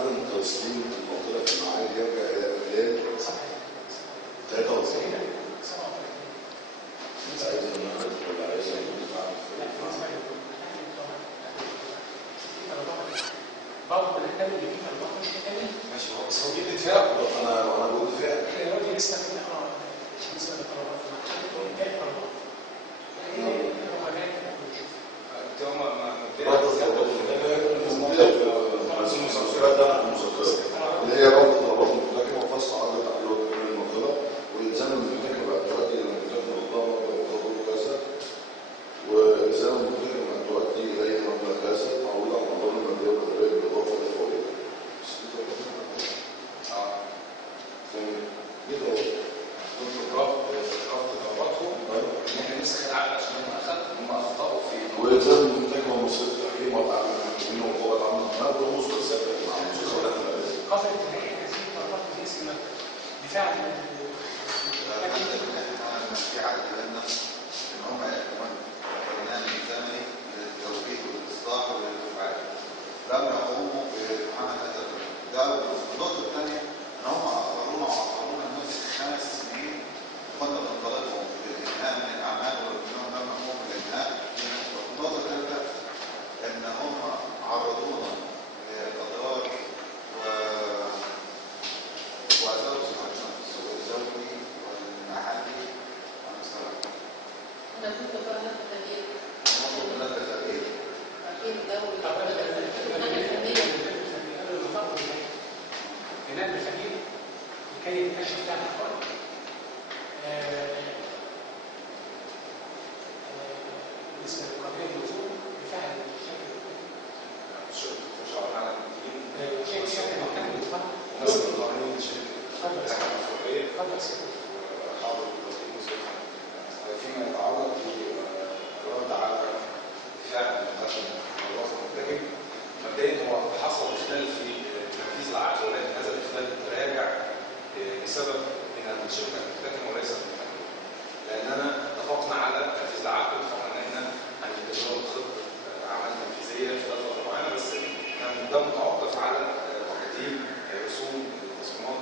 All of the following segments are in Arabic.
عدم تسليم المنطقه الصناعيه يرجع الى خلال 93 انت عايز النهارده ولا عايز برضه الكلام اللي فيه البحر مش كامل ماشي. هو بس هو جه اتفاق. انا بقول اتفاق الراجل لسه كده لسه بيطلع هو جاي كده بنشوف اللي هي ربط طلبات المتكلم وفصل عرض تعلق بين المنطقه والزام المتكلم بقى تؤدي الى انتهاء النظام وحضور كذا والزام المتكلم ان تؤدي اليه مبلغ كذا تعويض عن مظالم الماديه والضرائب بالاضافه للفوائد. ان احنا نمسك العقل عشان هم اخطاوا في والزام المتكلم ومصير التحكيم وتعامل المحكمين وقوات عامه هناك رموز وسائل مع المسؤولات قدر التنهي هذه الطلبات دي اسمها دفاع في عدد لنا ان هم يكون برنامج زمني للتوجيه والاصلاح والانتفاع لم يقوموا بعمل هذا البرنامج. النقطه الثانيه ان هم اخرونا وعطلونا لمده 5 سنين كنا بنطالبهم بالانهاء من الاعمال والبناء لم نقوم بالانهاء. النقطه الثالثه ان هم عرضونا للاضرار وأزواج السوق الزوجي والمحلي والمستوى. أنا كنت بقرأ في التغيير. موضوع التغيير. أكيد لو بناء الفقير لكي يكتشف لها الحقائق. بالنسبة لقضية الوصول بفعل الشركه مش على شيء محتاج يتفضل. نفس القوانين الشركه فيما يتعلق بالرد على ارتفاع الوظيفه المتكلم. مبدئيا هو حصل اختلال في تنفيذ العقد ولكن هذا الاختلال راجع بسبب ان الشركه المتكلمه وليس المتكلم. لاننا اتفقنا على تنفيذ العقد واتفقنا ان احنا هنتجاوز خطه اعمال تنفيذيه خلال فتره معينه بس كان ده متوقف على تقديم رسوم التصميمات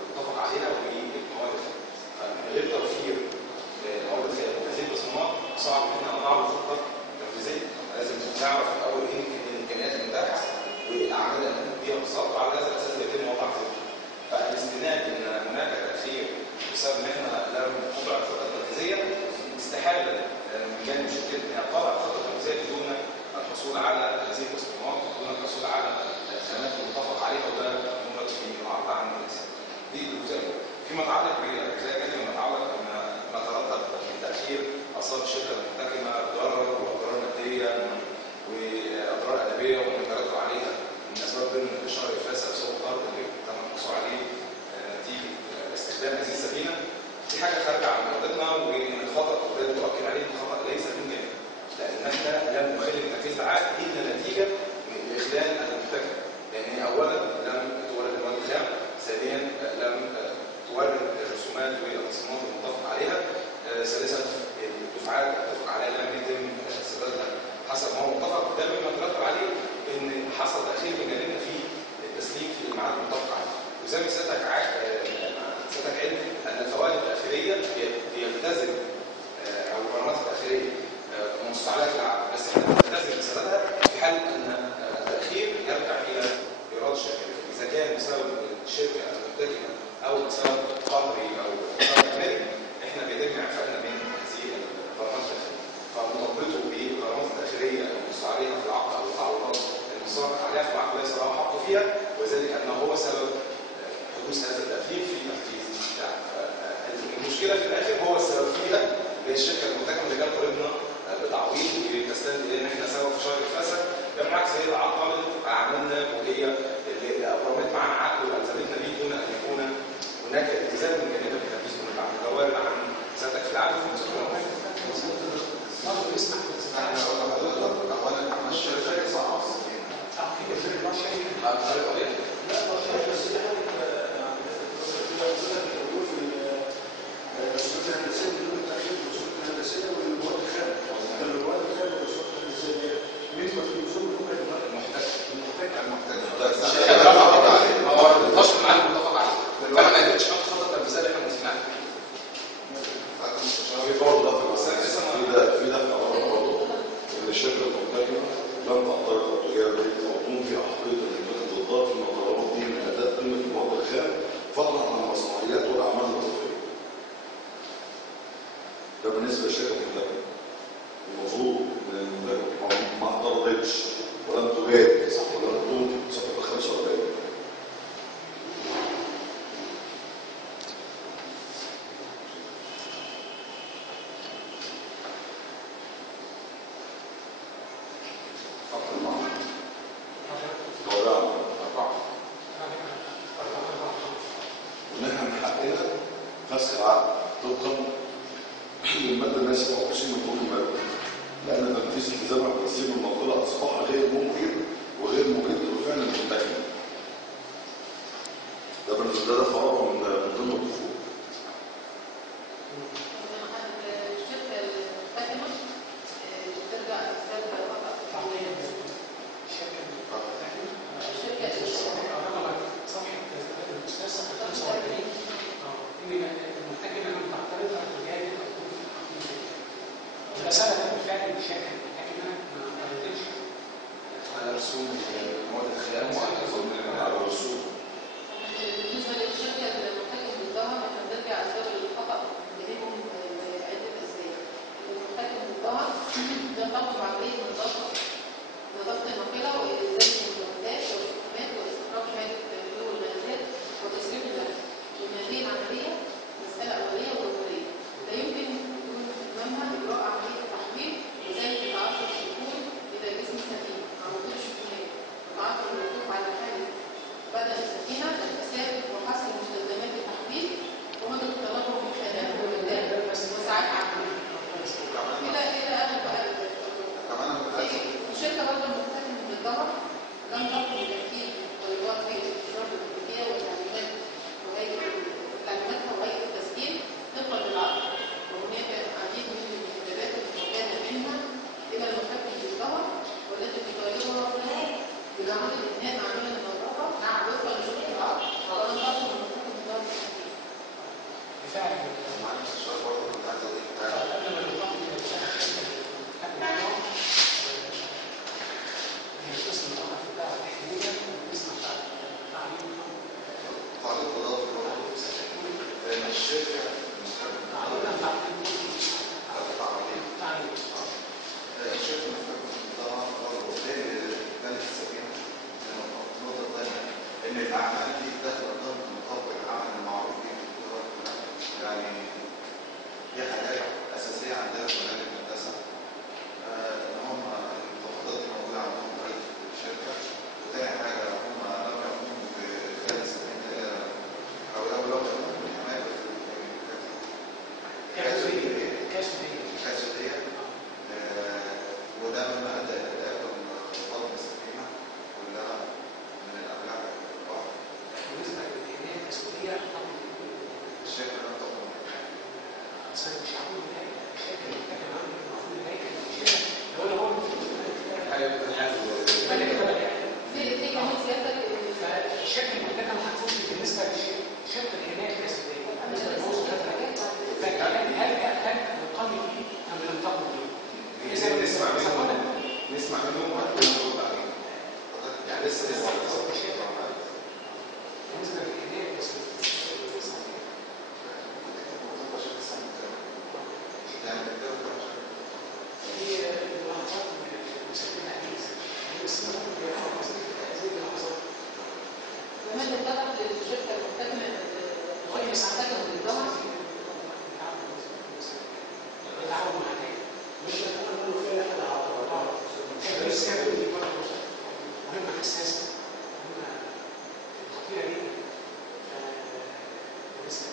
المتفق عليها والمواد فمن غير توفير مواد هذه التصميمات صعب ان احنا نعرض خطه تنفيذيه. لازم نعرف الاول ايه الامكانيات المتاحه والاعمال اللي هنقوم بيها بالظبط وعلى هذا الاساس يتم وضع خطه. فالاستناد ان هناك تاخير بسبب ان احنا لم نوضع الخطه التنفيذيه استحاله من جانب شركتنا ان تضع الخطه التنفيذيه بدون الحصول على هذه التصميمات ودون الحصول على الخامات المتفق عليها وده موجود في العرض عن الانسان. دي الجزئيه. فيما يتعلق بالجزئيه الثانيه فيما يتعلق ما ترتب من تاخير اصاب الشركه المحتكمه ضرر واضرار ماديه واضرار ادبيه وما يترتب عليها من اسباب ضمن انتشار الافلاس او سوء الارض اللي تم الحصول عليه نتيجه استخدام هذه السفينه. دي حاجه خارجه عن ارادتنا وان الخطا وده تؤكد عليه ان الخطا ليس من جانب لان احنا لم نخل بتنفيذ العقد الا نتيجه من اخلال المحتكم. لان اولا لم تورد المواد الخام، ثانيا لم تورد الرسومات والتصميمات المتفق عليها، ثالثا الدفعات المتفق عليها لم يتم سدادها حسب ما هو متفق. ده مما ترتب عليه ان حصل تاخير من جانبنا في التسليم في الميعاد المتفق عليه. وزي ما سيادتك علم ان الفوائد التاخيريه بيلتزم او الغرامات التاخيريه منصوص عليها في العقد بس احنا بنلتزم بسدادها في حال ان التاخير يرجع الى ايراد الشركه. اذا كان بسبب الشركه المتكلمه او بسبب قهري او بسبب المال احنا بيتم اعفائنا من هذه الغرامات التاخيريه. فمربطه بالغرامات التاخيريه المنصوص عليها في العقد او التعويضات المنصوص عليها في العقد ليس له حق فيها وذلك انه هو سبب حدوث هذا التاخير في تنفيذ العقد. المشكله في الاخر هو السبب فيها هي الشركه المتكلمه اللي جت طالبنا بتعويض وتستند الى ان احنا سبب في شر الفساد. بالعكس هي اللي عطلت اعمالنا وهي اللي ابرمت معانا عقد والزمتنا به دون ان يكون هناك التزام من جانبنا بتنفيذ من العقد. ده وارد عن سيادتك في العقد في المحتكم ده بالنسبه للشركه المنتجه. المفروض ان المنتجه ما اعترضتش ولم تجادل ولم تنطق صفحه 45. ونحن من حقنا فسخ العقد طبقا للماده الناس 27 من قانون الماده، لان تنفيذ التزام بتسليم المنطقه اصبح غير ممكن وغير مجد بالفعل للمنتجع. ده بالنسبه ده قرار من ضمن الدفوع. الشركة المحتكمة ترجع أسباب وضع التعويض. المسألة بالفعل بشكل لكنها ما قدرتش على رسوم مواد الخيام وعلى الرسوم. بالنسبة للشركة المحتكم بالظهر احنا بنرجع أسباب الخطأ لهم عدة أسباب. المحتكم بالظهر ده خطأ بعملية نظافة الناقلة وإزالة المخدرات والحكومات واستخراج شهادة التنفيذ والغازات وتسليم النفس. وإن هذه العملية مسألة أولية وضرورية. لا يمكن بدون إتمامها إجراء عملية تحويل وذلك بتعرض الشكول إلى جسم سليم مع وجود الشكولات وتعرض الوقوف على حالة بدأ السفينة الفساد وحصر مستلزمات التحويل ومدى التنظر في الخدمات والمدات وساعات عمل. إلى آخر بقى الشركة برضه المحتكم بالظهر لم تقم بتأكيد واجبات هيئة الإشراف الأمريكية وتعليماتها وهيئة التسجيل طبقا للعقد، وهناك العديد من المكتبات الموجهة منها إلى المحتكم بالظهر والتي تطالبها فيها بإعادة إنهاء أعمال النظافة وفقا لشروط العقد ولم تقم المحتكم بالظهر بالتحديد. بالفعل معلش السؤال برضه كنت عايز اضيف حاجه. قبل ما نطلق القسم طبعا بتاع التحليل والقسم بتاع التعليم تعليق اضافي برضه ان الشركه تعليم الشركه المستخدمه برضه غير مالك السفينه. النقطه الثانيه ان الاعمال دي داخله ضمن نطاق العمل المعروف به في الدول كلها. يعني دي حاجات اساسيه عندنا في مجال الهندسه، ان هم المخططات دي موجوده عندهم في الشركه. وثاني حاجه هم لم يقوموا بادخال السفينه الى او لم يقوموا بالحمايه الكاسوديه. وده مما ادى الى تاكل بطن السفينه كلها من الاملاح البحر. بالنسبه للحمايه التسويقيه الشركه لم تقوم اصلا مش هقول الشركه اللي بتتكلم عنها المفروض ان هي كانت الشركه لو انا هو في كمان سيادتك فالشركه المحتكمه هتكون بالنسبه لشركه الحمايه التسويقيه بالنسبه للموضوع ده هل نقام فيه ام لم تقم فيه؟ اذا نسمع منهم وهنقول نرد عليهم. يعني لسه بالنسبه للحمايه التسويقيه هي اللحظات المسكنه عليها بس كمان اتضح للشركة المحتكمة المحتكمة بالظهر التعاون مع الناس مش هنقول فيها حاجه بس كده دي برضه مهمه حساسه مهمه خطيره جدا بالنسبه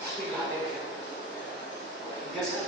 لتحقيق العداله وانجازها